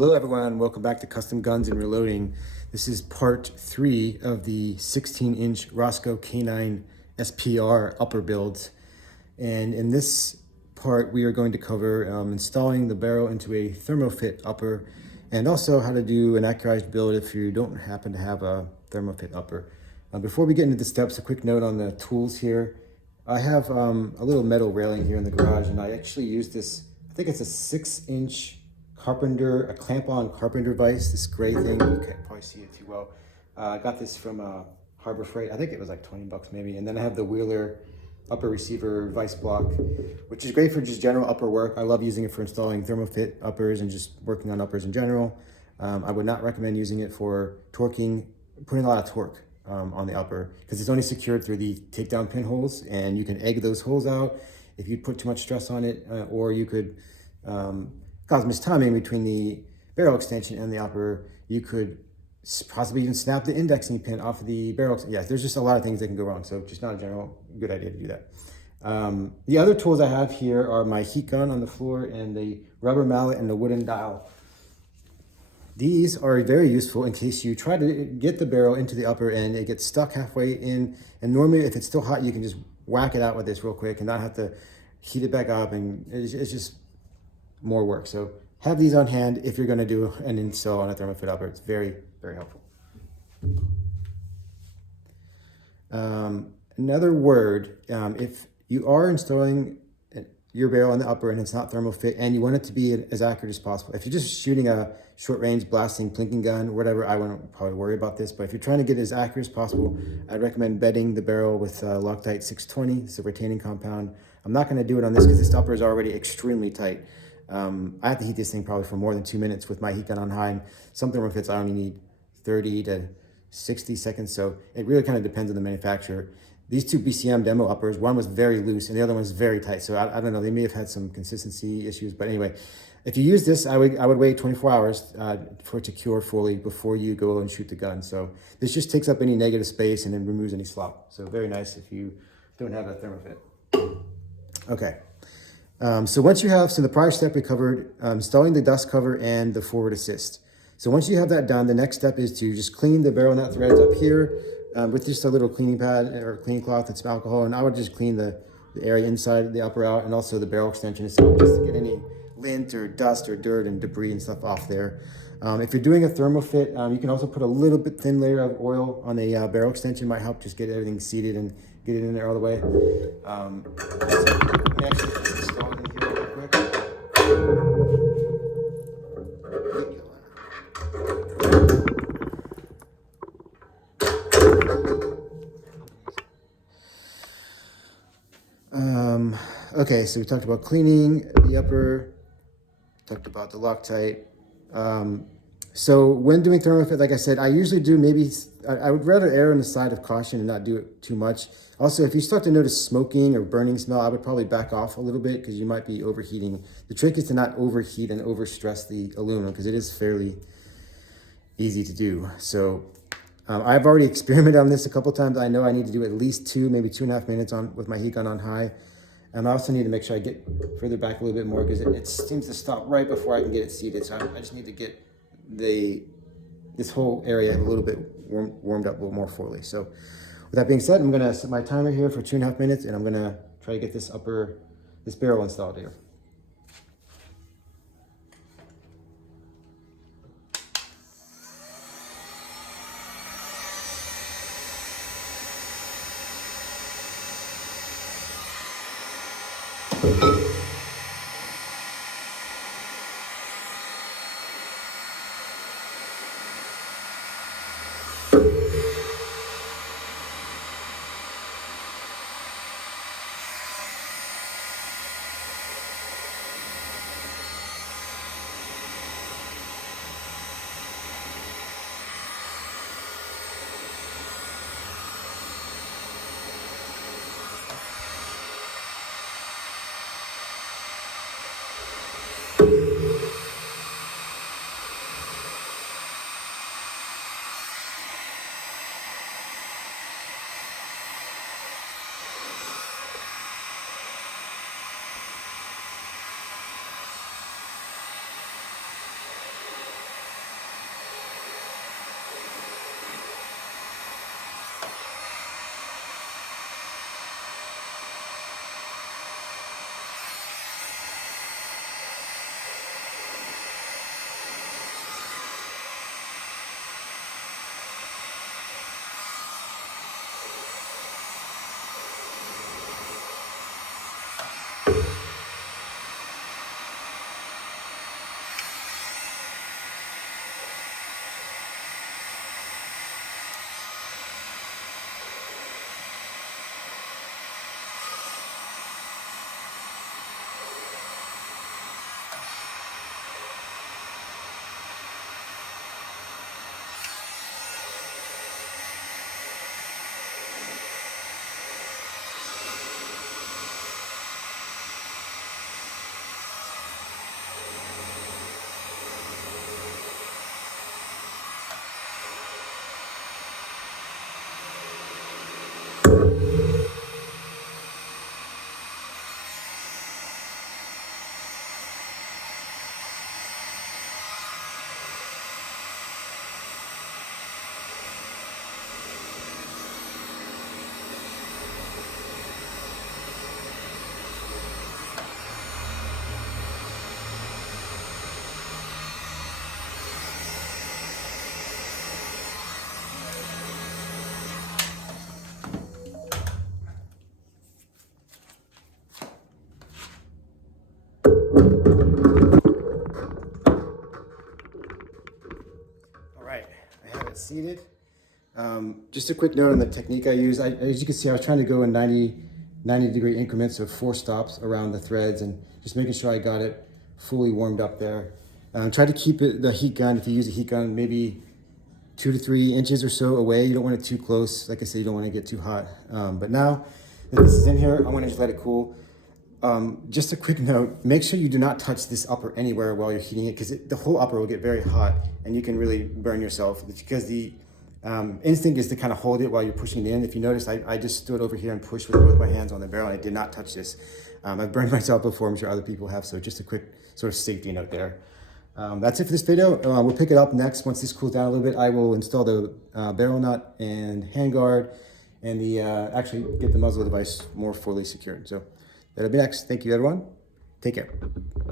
Hello everyone, welcome back to Custom Guns and Reloading. This is part 3 of the 16-inch Rosco K9 SPR upper builds. And in this part we are going to cover installing the barrel into a Thermofit upper and also how to do an accurized build if you don't happen to have a Thermofit upper. Before we get into the steps, a quick note on the tools here. I have a little metal railing here in the garage, and I actually use this, I think it's a 6-inch a clamp-on carpenter vise, this gray thing. You can't probably see it too well. I got this from Harbor Freight. I think it was like 20 bucks maybe. And then I have the Wheeler upper receiver vise block, which is great for just general upper work. I love using it for installing Thermofit uppers and just working on uppers in general. I would not recommend using it for torquing, putting a lot of torque on the upper, because it's only secured through the takedown pinholes, and you can egg those holes out if you put too much stress on it, or you could cause mistiming between the barrel extension and the upper. You could possibly even snap the indexing pin off of the barrel. Yeah, there's just a lot of things that can go wrong, so just not a general good idea to do that. The other tools I have here are my heat gun on the floor and the rubber mallet and the wooden dial. These are very useful in case you try to get the barrel into the upper and it gets stuck halfway in, and normally if it's still hot you can just whack it out with this real quick and not have to heat it back up, and it's just more work. So have these on hand if you're going to do an install on a Thermofit upper. It's very, very helpful. Another word, if you are installing your barrel on the upper and it's not Thermofit and you want it to be as accurate as possible, if you're just shooting a short range blasting plinking gun, whatever, I wouldn't probably worry about this. But if you're trying to get it as accurate as possible, I'd recommend bedding the barrel with Loctite 620. It's a retaining compound. I'm not going to do it on this because this upper is already extremely tight. I have to heat this thing probably for more than 2 minutes with my heat gun on high, and some Thermofits I only need 30 to 60 seconds, so it really kind of depends on the manufacturer. These two BCM Demo Uppers, one was very loose and the other one was very tight, so I don't know, they may have had some consistency issues, but anyway, if you use this, I would wait 24 hours for it to cure fully before you go and shoot the gun. So this just takes up any negative space and then removes any slop, so very nice if you don't have a Thermofit. Okay. So once you have, so the prior step we covered, installing the dust cover and the forward assist. So once you have that done, the next step is to just clean the barrel nut threads up here with just a little cleaning pad or cleaning cloth and some alcohol. And I would just clean the area inside the upper out and also the barrel extension itself, just to get any lint or dust or dirt and debris and stuff off there. If you're doing a Thermofit, you can also put a little bit thin layer of oil on the barrel extension. Might help just get everything seated and get it in there all the way. Let me actually put this installed in here real quick. Okay, so we talked about cleaning the upper, talked about the Loctite. So when doing Thermofit, like I said, I usually do I would rather err on the side of caution and not do it too much. Also, if you start to notice smoking or burning smell, I would probably back off a little bit because you might be overheating. The trick is to not overheat and overstress the aluminum because it is fairly easy to do. So I've already experimented on this a couple times. I know I need to do at least maybe 2.5 minutes with my heat gun on high. And I also need to make sure I get further back a little bit more because it seems to stop right before I can get it seated. So I just need to get this whole area a little bit warmed up a little more fully. So with that being said, I'm going to set my timer here for 2.5 minutes, and I'm going to try to get this barrel installed here. All right, I have it seated. Just a quick note on the technique I use. As you can see, I was trying to go in 90-degree increments of 4 stops around the threads and just making sure I got it fully warmed up there. Try to keep the heat gun, if you use a heat gun, maybe 2 to 3 inches or so away. You don't want it too close. Like I said, you don't want to get too hot. But now that this is in here, I'm going to just let it cool. Just a quick note, make sure you do not touch this upper anywhere while you're heating it, because the whole upper will get very hot and you can really burn yourself, because the instinct is to kind of hold it while you're pushing it in. If you notice, I just stood over here and pushed with both my hands on the barrel and I did not touch this. I've burned myself before, I'm sure other people have, so just a quick sort of safety note there. That's it for this video. We'll pick it up next. Once this cools down a little bit, I will install the barrel nut and handguard and actually get the muzzle device more fully secured. So that'll be next. Thank you, everyone. Take care.